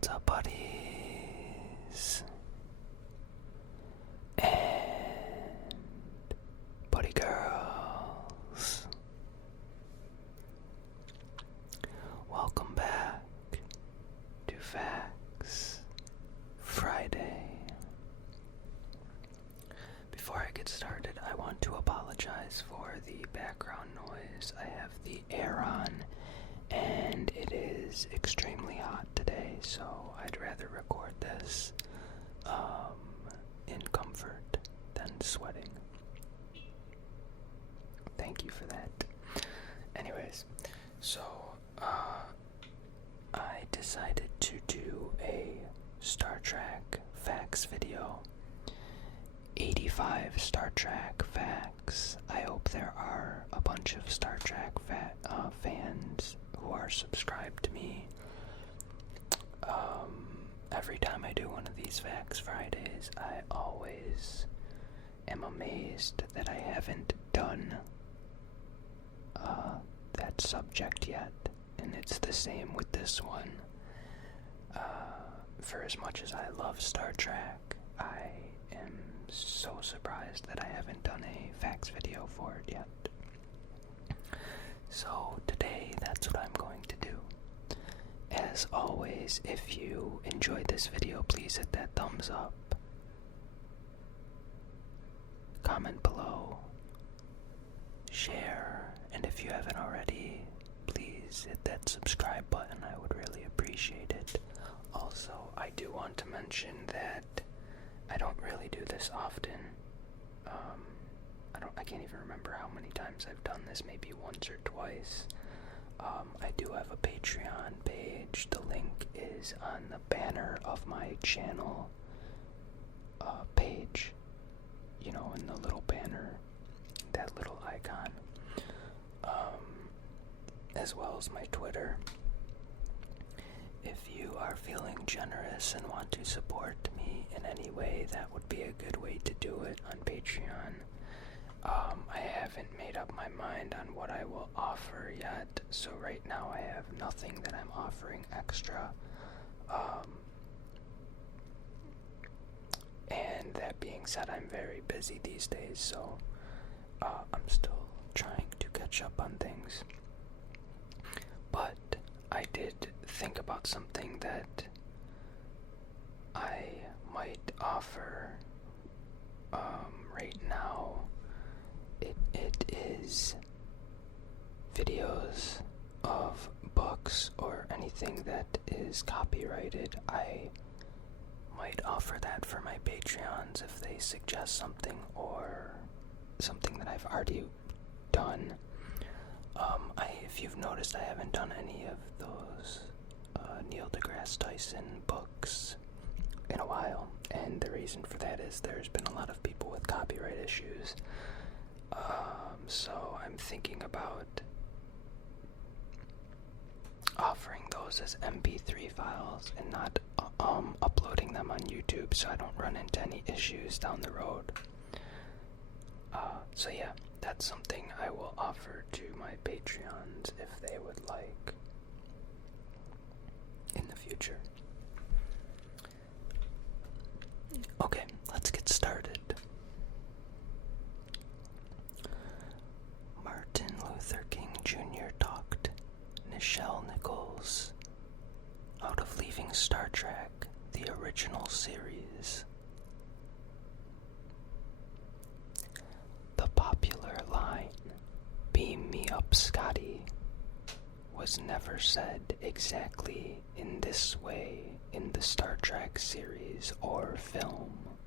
What's up, buddies? And buddy girls. Welcome back to Facts Friday. Before I get started, I want to apologize for the background noise. I have the air on, and it is extremely hot today, so I'd rather record this in comfort than sweating. Thank you for that. Anyways, so I decided to do a Star Trek facts video. 85 Star Trek facts. I hope there are a bunch of Star Trek fans who are subscribed to me. Every time I do one of these Facts Fridays, I always am amazed that I haven't done that subject yet, and it's the same with this one. For as much as I love Star Trek, I am so surprised that I haven't done a facts video for it yet. So today, that's what I'm going to do. As always, if you enjoyed this video, please hit that thumbs up. Comment below. Share. And if you haven't already, please hit that subscribe button. I would really appreciate it. Also, I do want to mention that I don't really do this often. I can't even remember how many times I've done this, maybe once or twice. I do have a Patreon page. The link is on the banner of my channel page. You know, in the little banner, that little icon. As well as my Twitter. If you are feeling generous and want to support me in any way, that would be a good way to do it on Patreon. I haven't made up my mind on what I will offer yet, so right now I have nothing that I'm offering extra. And that being said, I'm very busy these days, so I'm still trying to catch up on things. But I did think about something that I might offer right now. It is videos of books or anything that is copyrighted. I might offer that for my Patreons if they suggest something or something that I've already done. If you've noticed, I haven't done any of those Neil deGrasse Tyson books in a while, and the reason for that is there's been a lot of people with copyright issues. So I'm thinking about offering those as MP3 files and not uploading them on YouTube, so I don't run into any issues down the road. So yeah, that's something I will offer to my Patreons if they would like in the future. Okay, let's get started. Martin Luther King Jr. talked Nichelle Nichols out of leaving Star Trek, the original series. The popular line, "Beam me up, Scotty," was never said exactly in this way in the Star Trek series or film.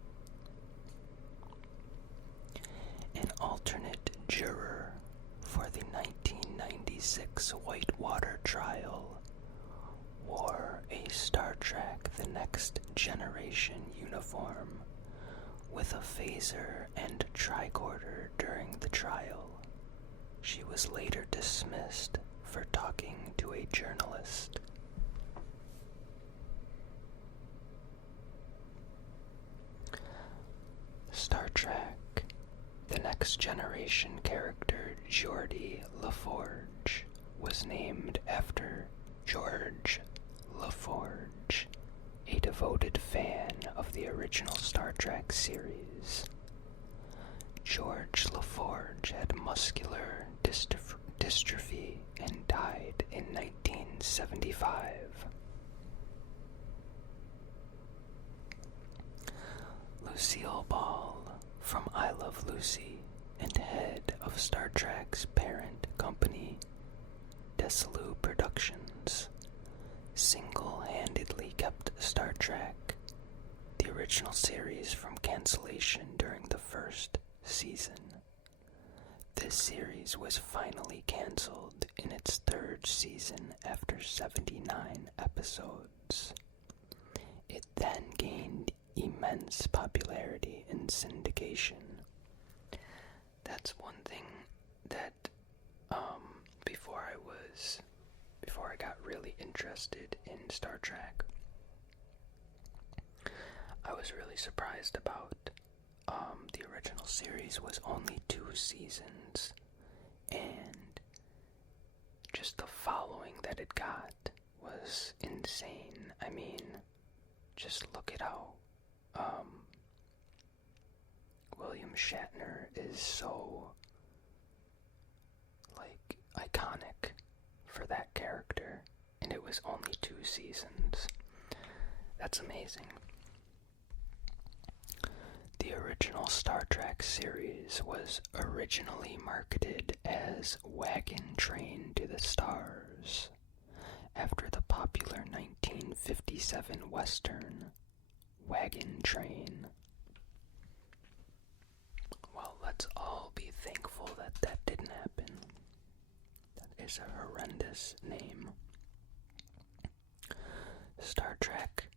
An alternate juror for the 1996 Whitewater trial wore a Star Trek The Next Generation uniform with a phaser and tricorder during the trial. She was later dismissed for talking to a journalist. Star Trek The Next Generation character Geordi LaForge was named after George LaForge, original Star Trek series. George LaForge had muscular dystrophy and died in 1975. Lucille Ball from I Love Lucy and head of Star Trek's parent company, Desilu Productions, single-handedly kept Star Trek, the original series, from cancellation during the first season. This series was finally canceled in its third season after 79 episodes. It then gained immense popularity in syndication. That's one thing that before I got really interested in Star Trek, I was really surprised about. The original series was only 2 seasons, and just the following that it got was insane. I mean, just look at how William Shatner is so, iconic for that character, and it was only 2 seasons. That's amazing. The original Star Trek series was originally marketed as Wagon Train to the Stars, after the popular 1957 Western Wagon Train. Well, let's all be thankful that that didn't happen. That is a horrendous name. Star Trek,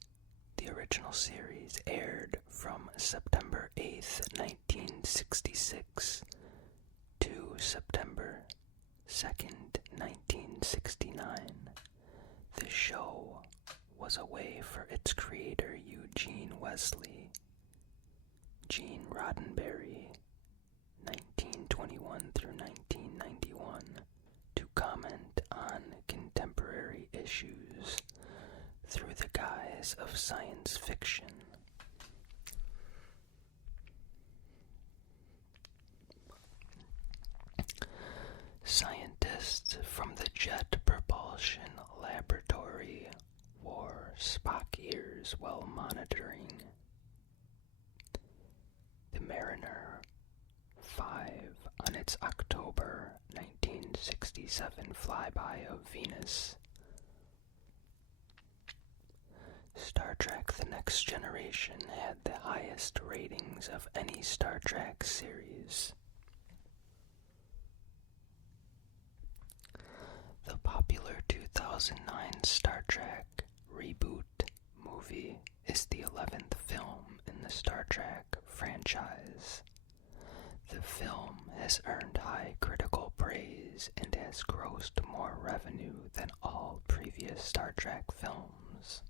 the original series, aired from September 8th, 1966 to September 2nd, 1969. The show was a way for its creator, Eugene Gene Roddenberry, 1921 through 1991, to comment on contemporary issues through the guise of science fiction. Scientists from the Jet Propulsion Laboratory wore Spock ears while monitoring the Mariner 5 on its October 1967 flyby of Venus. Star Trek The Next Generation had the highest ratings of any Star Trek series. The popular 2009 Star Trek reboot movie is the 11th film in the Star Trek franchise. The film has earned high critical praise and has grossed more revenue than all previous Star Trek films.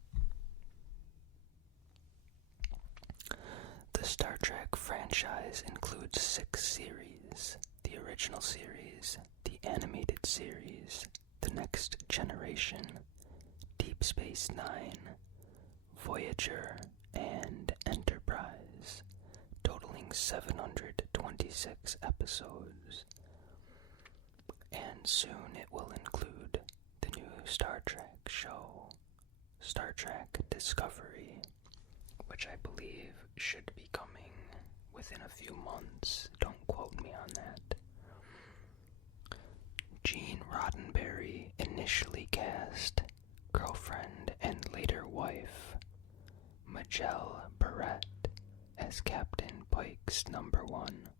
The Star Trek franchise includes 6 series: the original series, the animated series, The Next Generation, Deep Space Nine, Voyager, and Enterprise, totaling 726 episodes. And soon it will include the new Star Trek show, Star Trek Discovery, which I believe should be coming within a few months. Don't quote me on that. Gene Roddenberry initially cast girlfriend and later wife Majel Barrett as Captain Pike's number 1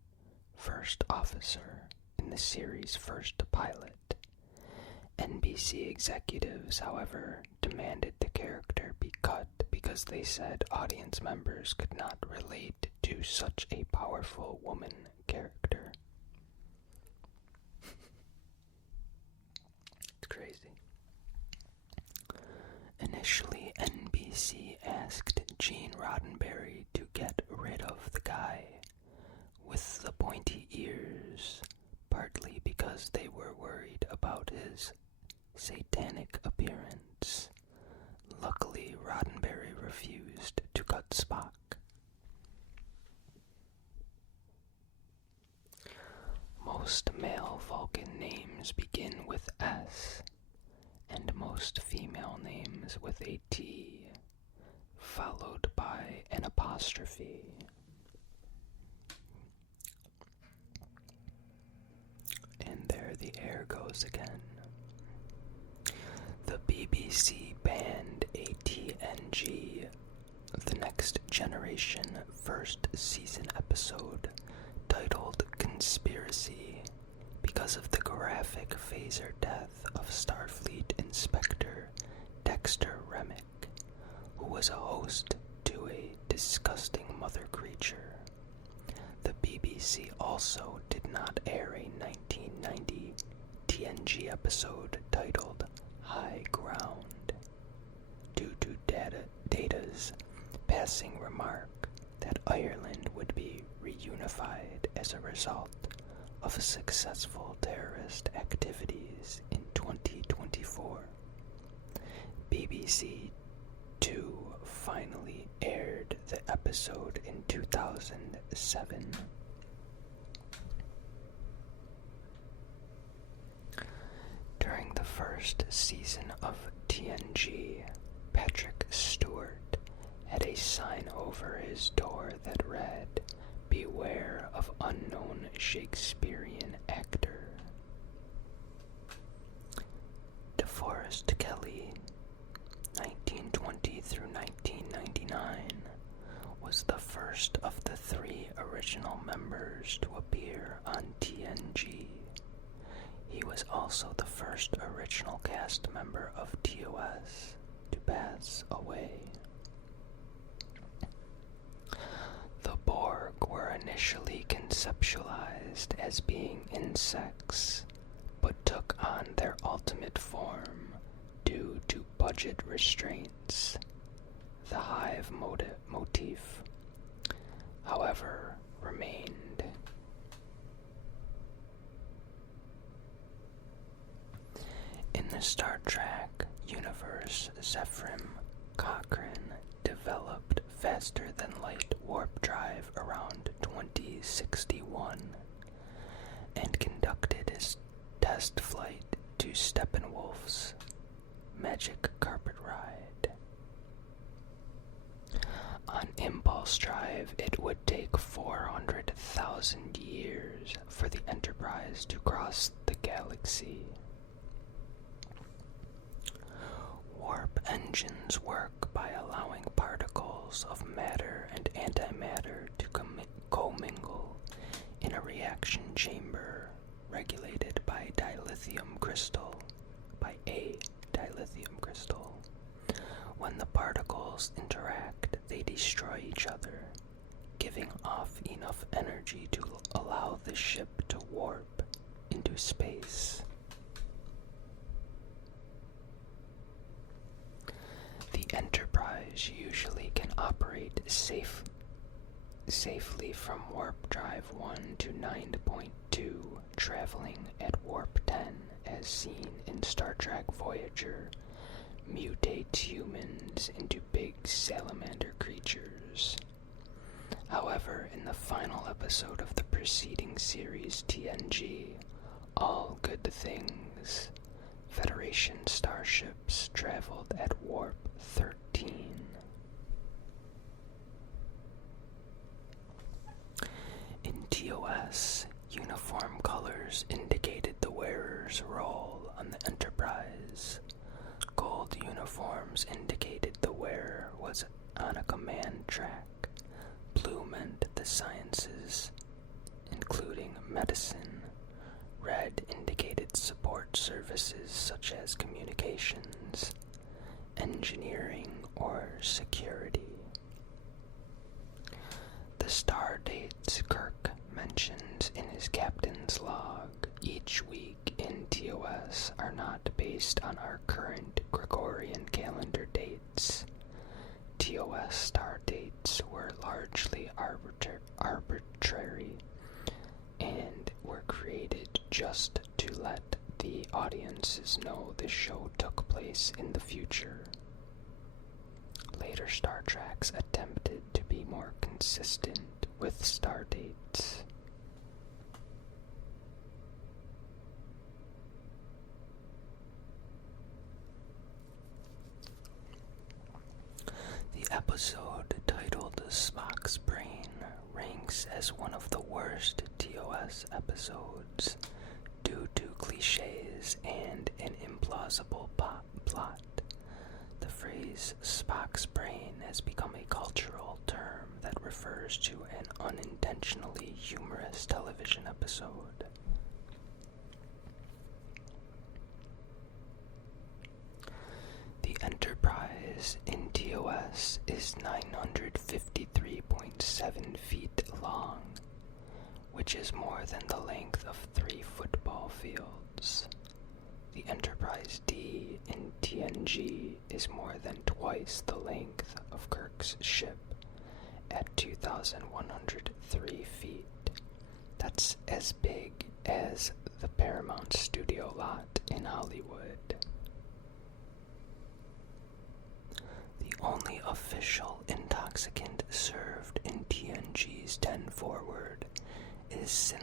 first officer in the series' first pilot. NBC executives, however, demanded the character be cut because they said audience members could not relate to such a powerful woman character. It's crazy. Initially, NBC asked Gene Roddenberry to get rid of the guy with the pointy ears, partly because they were worried about his satanic appearance. Luckily, Roddenberry refused to cut Spock, names begin with S, and most female names with a T, followed by an apostrophe. And there the air goes again. The BBC banned ATNG, the Next Generation first season episode titled Conspiracy because of the graphic phaser death of Starfleet Inspector Dexter Remick, who was a host to a disgusting mother creature. The BBC also did not air a 1990 TNG episode titled High Ground due to Data's passing remark that Ireland would be reunified as a result of successful terrorist activities in 2024. BBC Two finally aired the episode in 2007. During the first season of TNG, Patrick Stewart had a sign over his door that read, "Beware of unknown Shakespearean actor." DeForest Kelley, 1920 through 1999, was the first of the 3 original members to appear on TNG. He was also the first original cast member of TOS to pass away. The Borg were initially conceptualized as being insects, but took on their ultimate form due to budget restraints. The hive motif, however, remained. In the Star Trek universe, Zefram Cochrane developed faster-than-light warp drive around 2061 and conducted his test flight to Steppenwolf's Magic Carpet Ride. On impulse drive, it would take 400,000 years for the Enterprise to cross the galaxy. Warp engines work by allowing particles of matter and antimatter to commingle in a reaction chamber regulated by a dilithium crystal. When the particles interact, they destroy each other, giving off enough energy to allow the ship to warp into space. The Enterprise usually can operate safely from warp drive 1 to 9.2, traveling at warp 10 as seen in Star Trek Voyager, mutates humans into big salamander creatures. However, in the final episode of the preceding series TNG, All Good Things, Federation starships traveled at warp 13. In TOS, uniform colors indicated the wearer's role on the Enterprise. Gold uniforms indicated the wearer was on a command track. Blue meant the sciences, including medicine. Red indicated support services such as communications, engineering, or security. The star dates Kirk mentions in his captain's log each week in TOS are not based on our current Gregorian calendar dates. TOS star dates were largely arbitrary and were created just to let the audiences know the show took place in the future. Later Star Treks attempted to be more consistent with star dates. episode, titled Spock's Brain, ranks as one of the worst TOS episodes due to cliches and an implausible plot. The phrase Spock's brain has become a cultural term that refers to an unintentionally humorous television episode. The Enterprise in TOS is 953.7 feet long, which is more than the length of 3 football fields. The Enterprise D in TNG is more than twice the length of Kirk's ship at 2,103 feet. That's as big as the Paramount Studio lot in Hollywood. The only official intoxicant served in TNG's 10 Forward is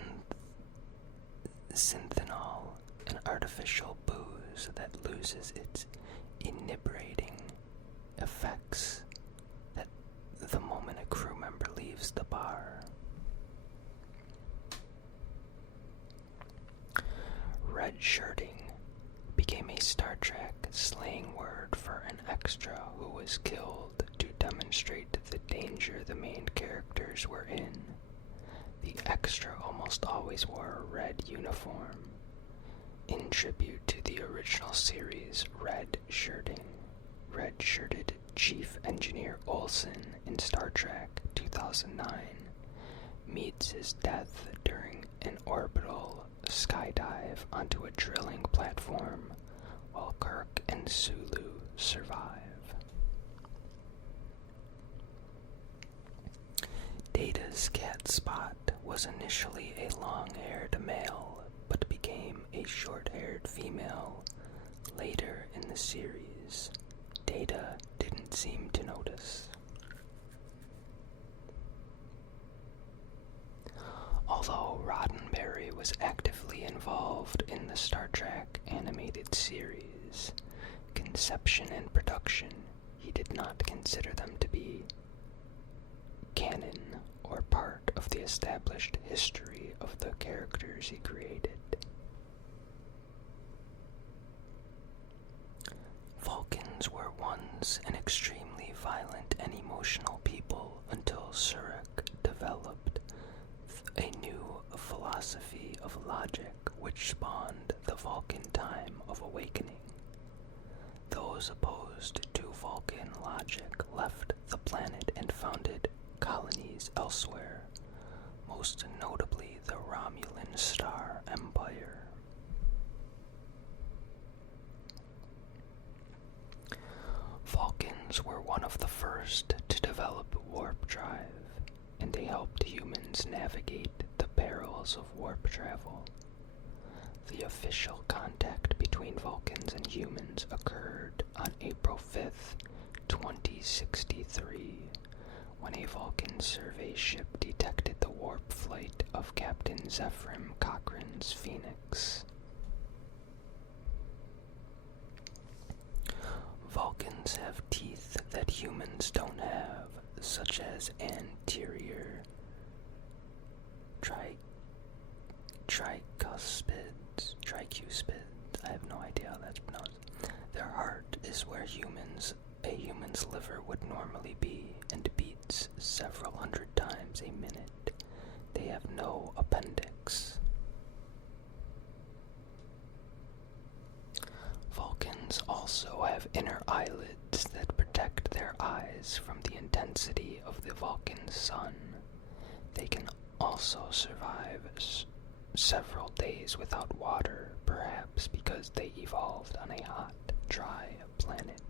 synthanol, an artificial booze that loses its inebriating effects the moment a crew member leaves the bar. Red shirting became a Star Trek slang word for an extra who was killed to demonstrate the danger the main characters were in. The extra almost always wore a red uniform, in tribute to the original series red-shirted Chief Engineer Olsen in Star Trek 2009 meets his death during an orbital skydive onto a drilling platform while Kirk and Sulu survive. Data's cat Spot was initially a long-haired male, but became a short-haired female later in the series. Data didn't seem to notice. Although Roddenberry was actively involved in the Star Trek animated series conception and production, he did not consider them to be canon or part of the established history of the characters he created. Vulcans were once an extremely violent and emotional people until Surik developed a new philosophy of logic which spawned the Vulcan time of awakening. Those opposed to Vulcan logic left the planet and founded colonies elsewhere, most notably the Romulan Star Empire. Vulcans were one of the first to develop warp drive, and they helped humans navigate the perils of warp travel. The official contact between Vulcans and humans occurred on April 5th, 2063, when a Vulcan survey ship detected the warp flight of Captain Zephyr Cochrane's Phoenix. Vulcans have teeth that humans don't have, such as anterior tricuspids. I have no idea how that's pronounced. Their heart is where a human's liver would normally be and beats several hundred times a minute. They have no appendix. Vulcans also have inner eyelids that protect their eyes from the intensity of the Vulcan sun. They can also survive several days without water, perhaps because they evolved on a hot, dry planet.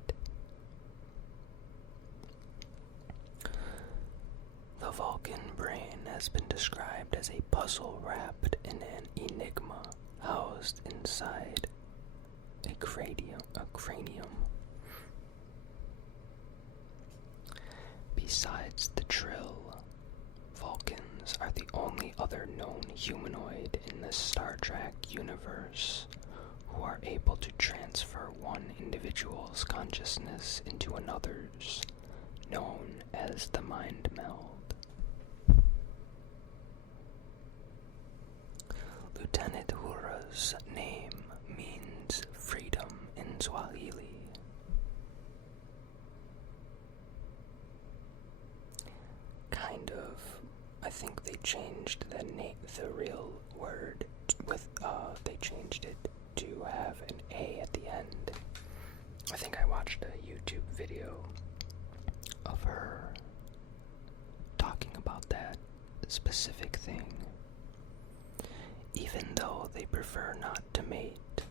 The Vulcan brain has been described as a puzzle wrapped in an enigma housed inside a cranium. Besides the Trill, Vulcans are the only other known humanoid in the Star Trek universe who are able to transfer one individual's consciousness into another's, known as the Mind Meld. Lieutenant Uhura's name means freedom in Swahili. Kind of. I think they changed the real word they changed it to have an A at the end. I think I watched a YouTube video of her talking about that specific thing. Even though they prefer not to mate,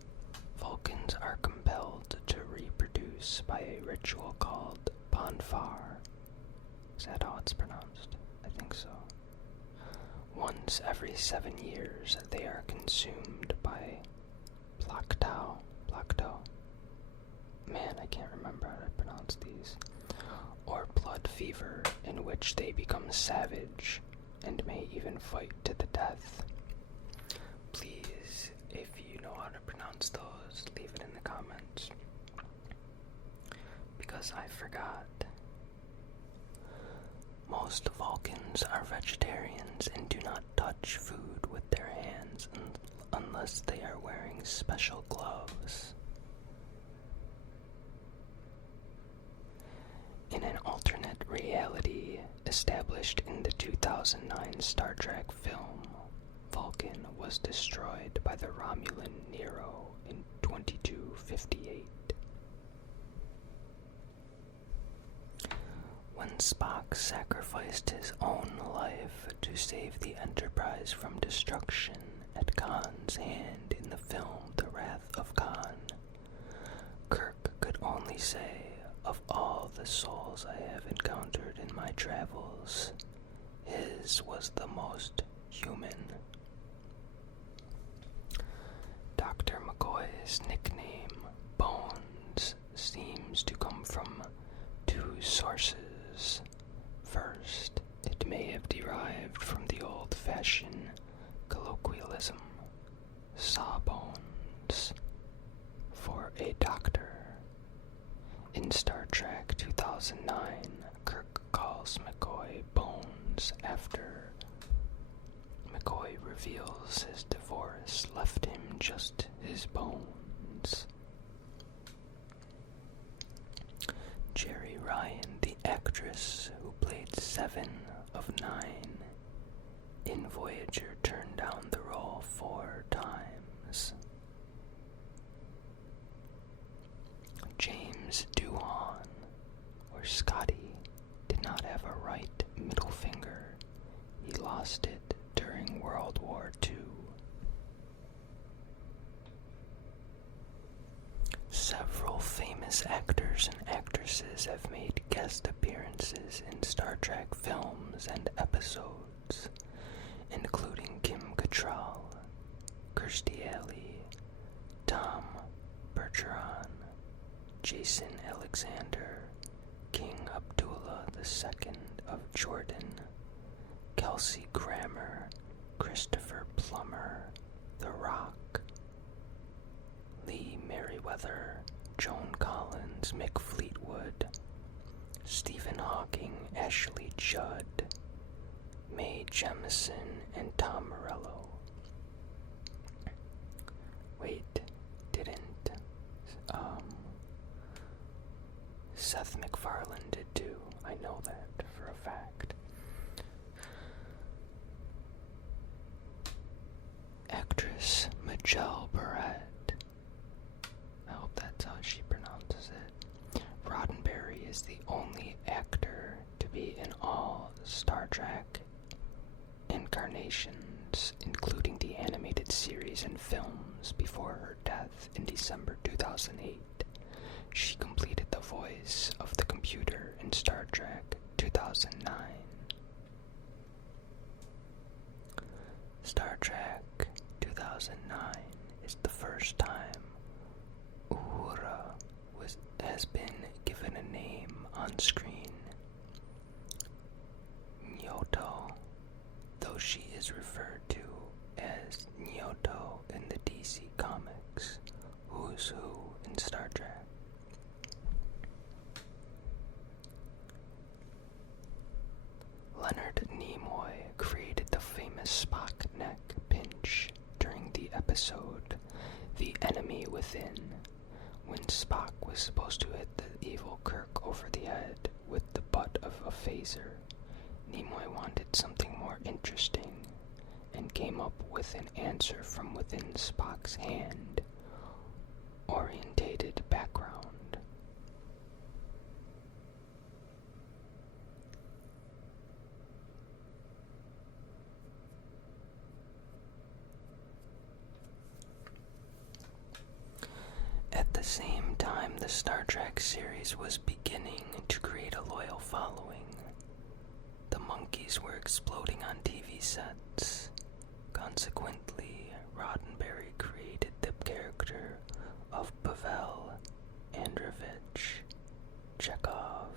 Vulcans are compelled to reproduce by a ritual called Bonfar. Is that how it's pronounced? I think so. Once every 7 years, they are consumed by Placto. Man, I can't remember how to pronounce these. Or blood fever, in which they become savage and may even fight to the death. Please, if you know how to pronounce those, leave it in the comments. Because I forgot. Most Vulcans are vegetarians and do not touch food with their hands unless they are wearing special gloves. In an alternate reality established in the 2009 Star Trek film, Vulcan was destroyed by the Romulan Nero in 2258. When Spock sacrificed his own life to save the Enterprise from destruction at Khan's hand in the film The Wrath of Khan, Kirk could only say, "Of all the souls I have encountered in my travels, his was the most human." Dr. McCoy's nickname, Bones, seems to come from two sources. First, it may have derived from the old-fashioned colloquialism, sawbones, for a doctor. In Star Trek 2009, Kirk calls McCoy Bones after McCoy reveals his divorce left him just his bones. Jerry Ryan, the actress who played 7 of 9 in Voyager, turned down the role 4 times. James Doohan, or Scotty, did not have a right middle finger. He lost it during World War II. Several famous actors and actresses have made guest appearances in Star Trek films and episodes, including Kim Cattrall, Kirstie Alley, Tom Bergeron, Jason Alexander, King Abdullah II of Jordan, Kelsey Grammer, Christopher Plummer, The Rock, Lee Merriweather, Joan Collins, Mick Fleetwood, Stephen Hawking, Ashley Judd, Mae Jemison, and Tom Morello. Wait, didn't Seth MacFarlane did too. I know that for a fact. Actress Majel Barrett, I hope that's how she pronounces it. Roddenberry is the only actor to be in all Star Trek incarnations, including the animated series and films, before her death in December 2008. She completed the voice of the computer in Star Trek 2009. Star Trek 2009 is the first time Uhura has been given a name on screen. Nyoto, though she is referred to as Nyoto in the DC Comics, Who's Who in Star Trek. Spock neck pinch during the episode The Enemy Within, when Spock was supposed to hit the evil Kirk over the head with the butt of a phaser. Nimoy wanted something more interesting and came up with an answer from within Spock's hand. Orientated background. At the same time, the Star Trek series was beginning to create a loyal following. The monkeys were exploding on TV sets. Consequently, Roddenberry created the character of Pavel Andreevich Chekhov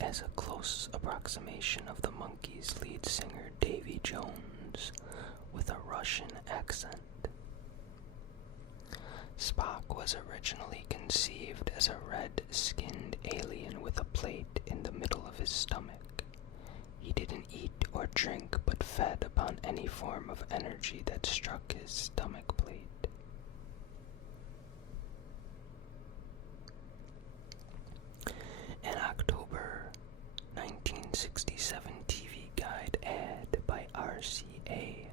as a close approximation of the monkeys' lead singer Davy Jones with a Russian accent. Spock was originally conceived as a red-skinned alien with a plate in the middle of his stomach. He didn't eat or drink, but fed upon any form of energy that struck his stomach plate. An October 1967 TV Guide ad by RCA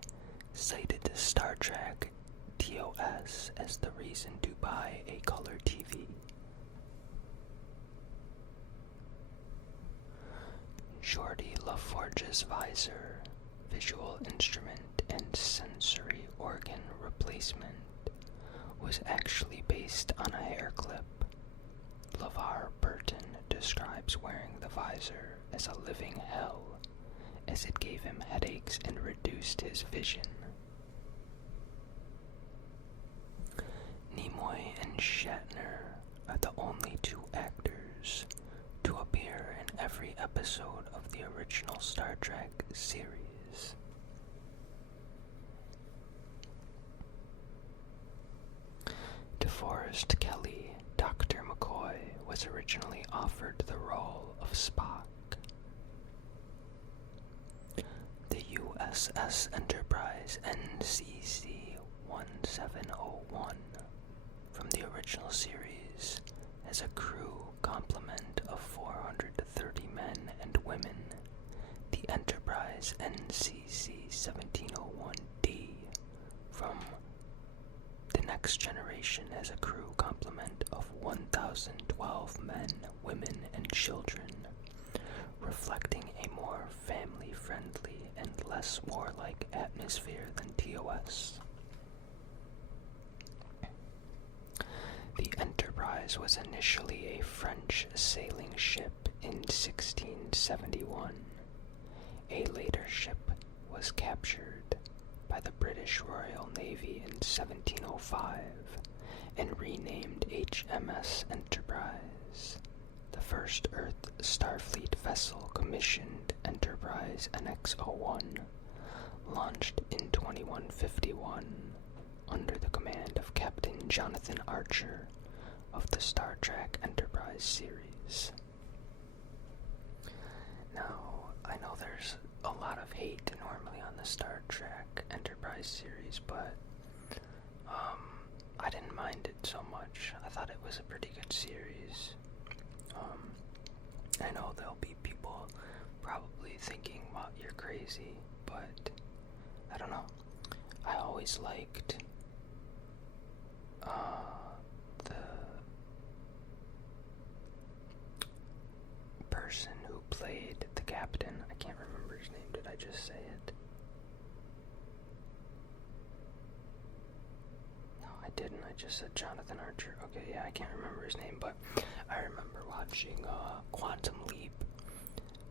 cited Star Trek TOS as the reason to buy a color TV. Geordi LaForge's visor, visual instrument, and sensory organ replacement was actually based on a hair clip. LeVar Burton describes wearing the visor as a living hell, as it gave him headaches and reduced his vision. Nimoy and Shatner are the only two actors to appear in every episode of the original Star Trek series. DeForest Kelley, Dr. McCoy, was originally offered the role of Spock. The USS Enterprise NCC 1701 from the original series has a crew complement of 430 men and women. The Enterprise NCC 1701D from The Next Generation has a crew complement of 1,012 men, women, and children, reflecting a more family-friendly and less warlike atmosphere than TOS. The Enterprise was initially a French sailing ship in 1671. A later ship was captured by the British Royal Navy in 1705 and renamed HMS Enterprise. The first Earth Starfleet vessel commissioned, Enterprise NX-01, launched in 2151 under the command of Captain Jonathan Archer of the Star Trek Enterprise series. Now, I know there's a lot of hate normally on the Star Trek Enterprise series, but I didn't mind it so much. I thought it was a pretty good series. I know there'll be people probably thinking, well, you're crazy, but I don't know. I always liked the person who played the captain. I can't remember his name. Did I just say it? No, I didn't. I just said Jonathan Archer. Okay, yeah, I can't remember his name, but I remember watching Quantum Leap,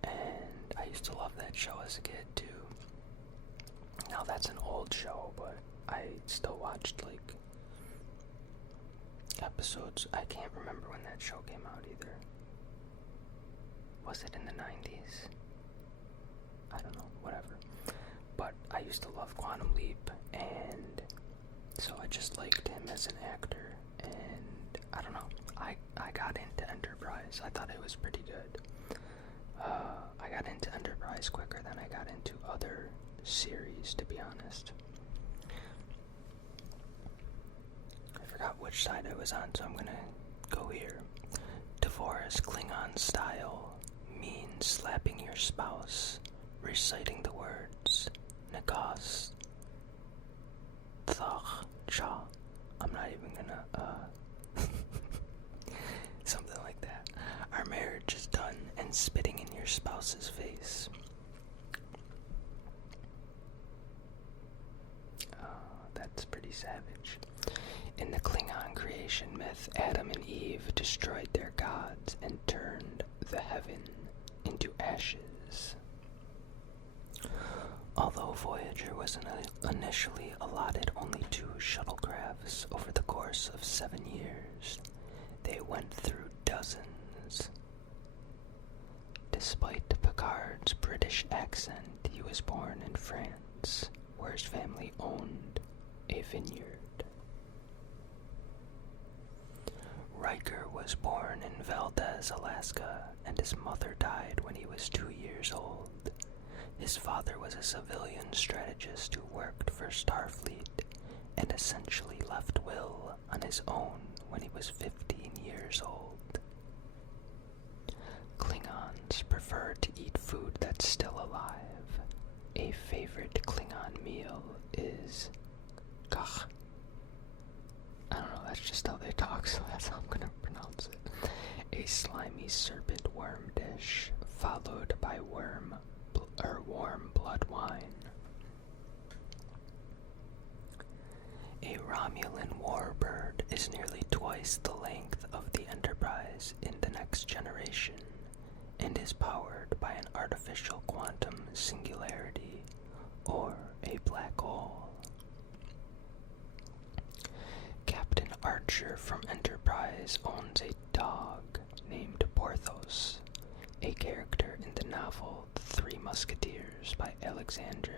and I used to love that show as a kid too. Now that's an old show, but I still watched like episodes. I can't remember when that show came out either. Was it in the 90s? I don't know, whatever. But I used to love Quantum Leap, and so I just liked him as an actor, and I don't know, I got into Enterprise. I thought it was pretty good. I I got into Enterprise quicker than I got into other series, to be honest. I forgot which side I was on, so I'm gonna go here. Divorce Klingon style means slapping your spouse, reciting the words Nagas Thach Cha. I'm not even gonna something like that. Our marriage is done, and spitting in your spouse's face. That's pretty savage. In the Klingon creation myth, Adam and Eve destroyed their gods and turned the heaven into ashes. Although Voyager was initially allotted only 2 shuttlecrafts over the course of 7 years, they went through dozens. Despite Picard's British accent, he was born in France, where his family owned a vineyard. Riker was born in Valdez, Alaska, and his mother died when he was 2 years old. His father was a civilian strategist who worked for Starfleet and essentially left Will on his own when he was 15 years old. Klingons prefer to eat food that's still alive. A favorite Klingon meal is gach. I don't know, that's just how they talk, so that's how I'm gonna pronounce it. A slimy serpent worm dish, followed by warm blood wine. A Romulan warbird is nearly twice the length of the Enterprise in The Next Generation, and is powered by an artificial quantum singularity, or a black hole. Captain Archer from Enterprise owns a dog named Porthos, a character in the novel The Three Musketeers by Alexander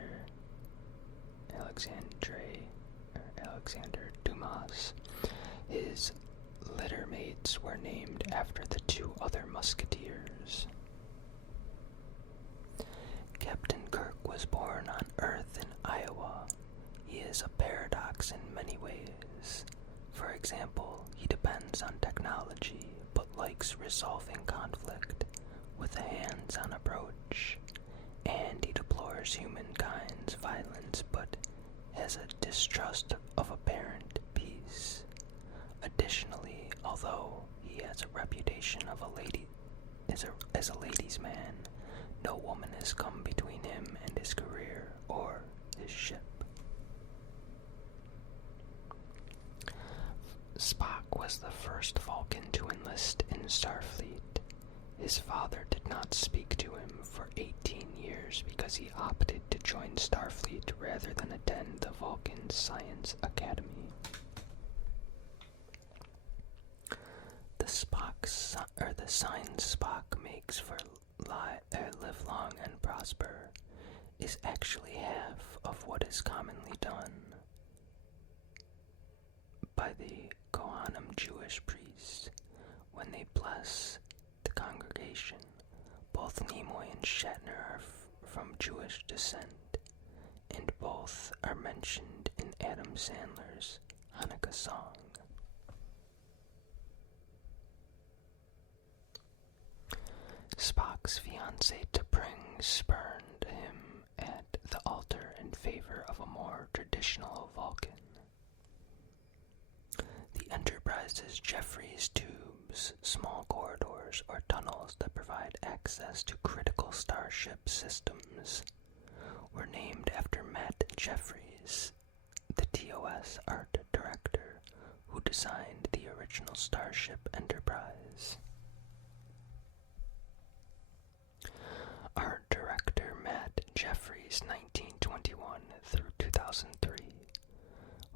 Dumas. His littermates were named after the 2 other musketeers. Captain Kirk was born on Earth in Iowa. He is a paradox in many ways. For example, he depends on technology, but likes resolving conflict with a hands-on approach, and he deplores humankind's violence, but has a distrust of apparent peace. Additionally, although he has a reputation of as a ladies' man, no woman has come between him and his career or his ship. Spock was the first Vulcan to enlist in Starfleet. His father did not speak to him for 18 years because he opted to join Starfleet rather than attend the Vulcan Science Academy. The signs Spock makes for live long and prosper is actually half of what is commonly done by the Kohanim Jewish priests when they bless the congregation. Both Nimoy and Shatner are from Jewish descent, and both are mentioned in Adam Sandler's Hanukkah song. Spock's fiancée T'Pring spurned him at the altar in favor of a more traditional Vulcan. The Enterprise's Jeffries tubes, small corridors or tunnels that provide access to critical starship systems, were named after Matt Jeffries, the TOS art director who designed the original Starship Enterprise. Art director Matt Jeffries, 1921 through 2003,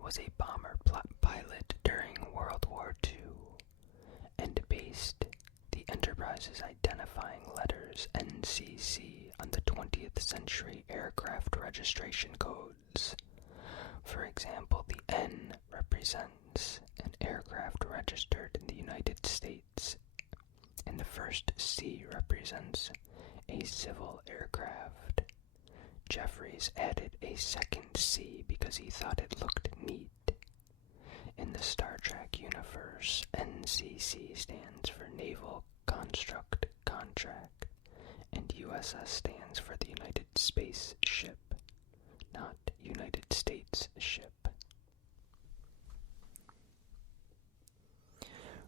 was a bomber pilot during World War II and based the Enterprise's identifying letters NCC on the 20th century aircraft registration codes. For example, the N represents an aircraft registered in the United States, and the first C represents a civil aircraft. Jeffries added a second C because he thought it looked neat. In the Star Trek universe, NCC stands for Naval Construct Contract, and USS stands for the United Space Ship, not United States Ship.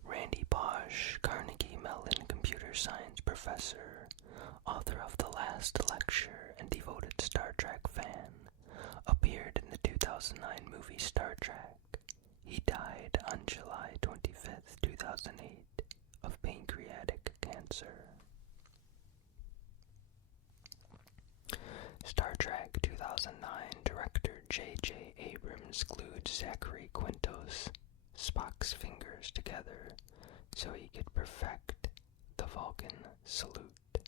Randy Bosch, Carnegie Mellon computer science professor, author of The Last Lecture and devoted Star Trek fan, appeared in the 2009 movie Star Trek. He died on July 25th, 2008, of pancreatic cancer. Star Trek 2009 director J.J. Abrams glued Zachary Quinto's Spock's fingers together so he could perfect the Vulcan salute.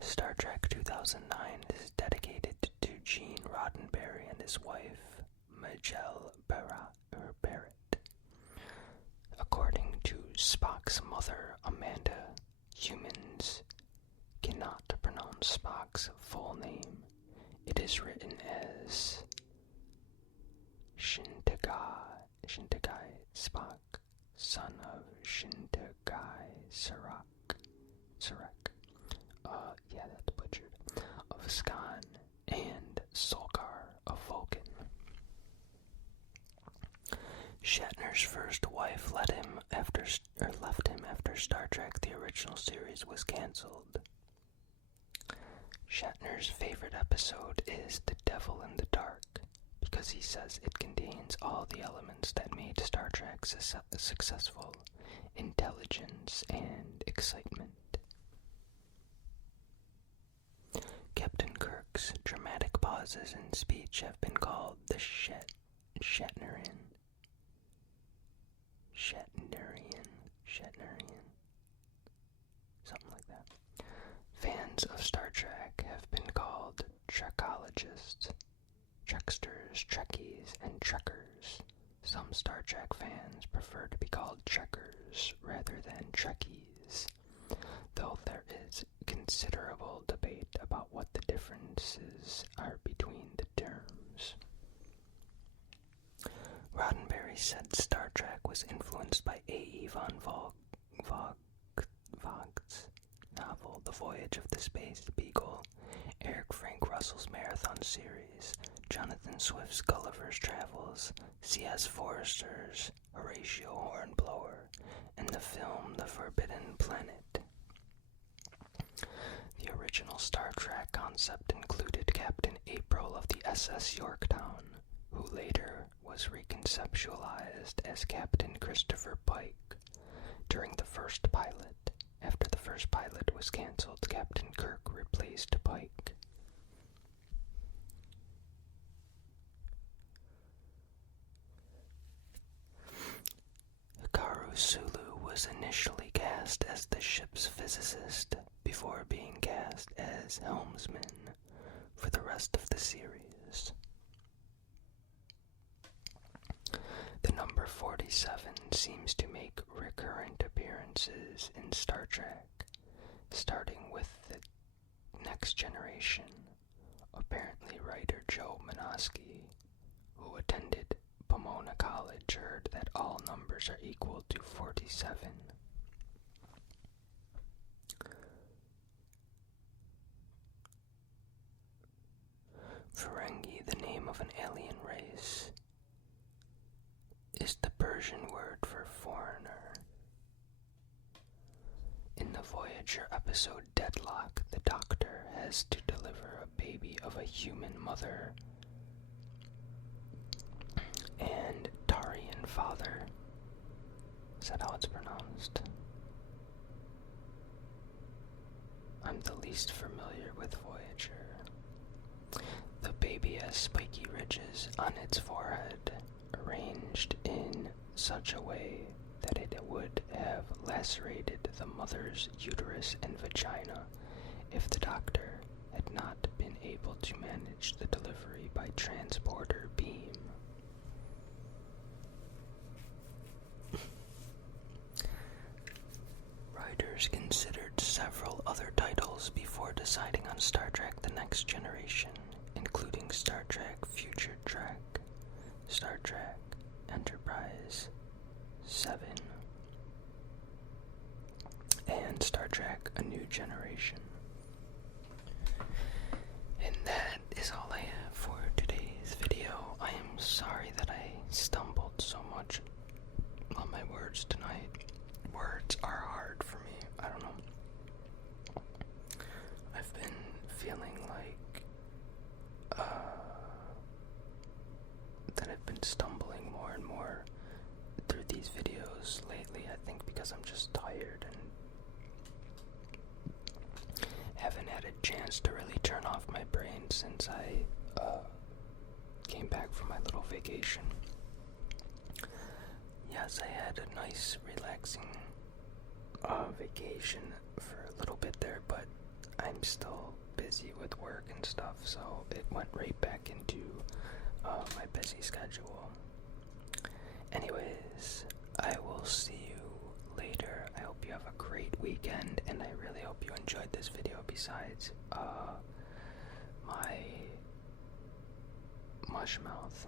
Star Trek 2009 is dedicated to Gene Roddenberry and his wife, Majel Barrett. According to Spock's mother, Amanda, humans cannot pronounce Spock's full name. It is written as Shintagai Spock, son of Shintagai Sirach. Yeah, that's butchered. Of Skan and Solkar of Vulcan. Shatner's first wife left him after Star Trek the original series was cancelled. Shatner's favorite episode is The Devil in the Dark, because he says it contains all the elements that made Star Trek successful: intelligence and excitement. Captain Kirk's dramatic pauses in speech have been called the Shatnerian, something like that. Fans of Star Trek have been called Trekologists, Treksters, Trekkies, and Trekkers. Some Star Trek fans prefer to be called Trekkers rather than Trekkies, though there is considerable debate about what the differences are between the terms. Roddenberry said Star Trek was influenced by A.E. von Voigt's novel The Voyage of the Space Beagle, Eric Frank Russell's Marathon series, Jonathan Swift's Gulliver's Travels, C.S. Forrester's Horatio Hornblower, and the film The Forbidden Planet. The original Star Trek concept included Captain April of the SS Yorktown, who later was reconceptualized as Captain Christopher Pike during the first pilot. After the first pilot was cancelled, Captain Kirk replaced Pike. Hikaru Sulu was initially cast as the ship's physicist before being cast as helmsman for the rest of the series. The number 47 seems to make recurrent appearances in Star Trek, starting with the Next Generation. Apparently, writer Joe Menosky, who attended Pomona College, heard that all numbers are equal to 47. Ferengi, the name of an alien race, is the Persian word for foreigner. In the Voyager episode Deadlock, the Doctor has to deliver a baby of a human mother and Tarian father. Is that how it's pronounced? I'm the least familiar with Voyager. The baby has spiky ridges on its forehead, arranged in such a way that it would have lacerated the mother's uterus and vagina if the Doctor had not been able to manage the delivery by transporter beam. Writer writers considered several other titles before deciding on Star Trek The Next Generation, including Star Trek Future Trek, Star Trek Enterprise 7, and Star Trek A New Generation. And that is all I have for today's video. I am sorry that I stumbled so much on my words tonight. Words are hard for me. I don't know. I've been feeling like that I've been stumbling more and more through these videos lately. I think because I'm just tired and haven't had a chance to really turn off my brain since I came back from my little vacation. Yes, I had a nice, relaxing vacation for a little bit there, but I'm still busy with work and stuff, so it went right back into my busy schedule. Anyways, I will see you later. I hope you have a great weekend, and I really hope you enjoyed this video besides my mush mouth.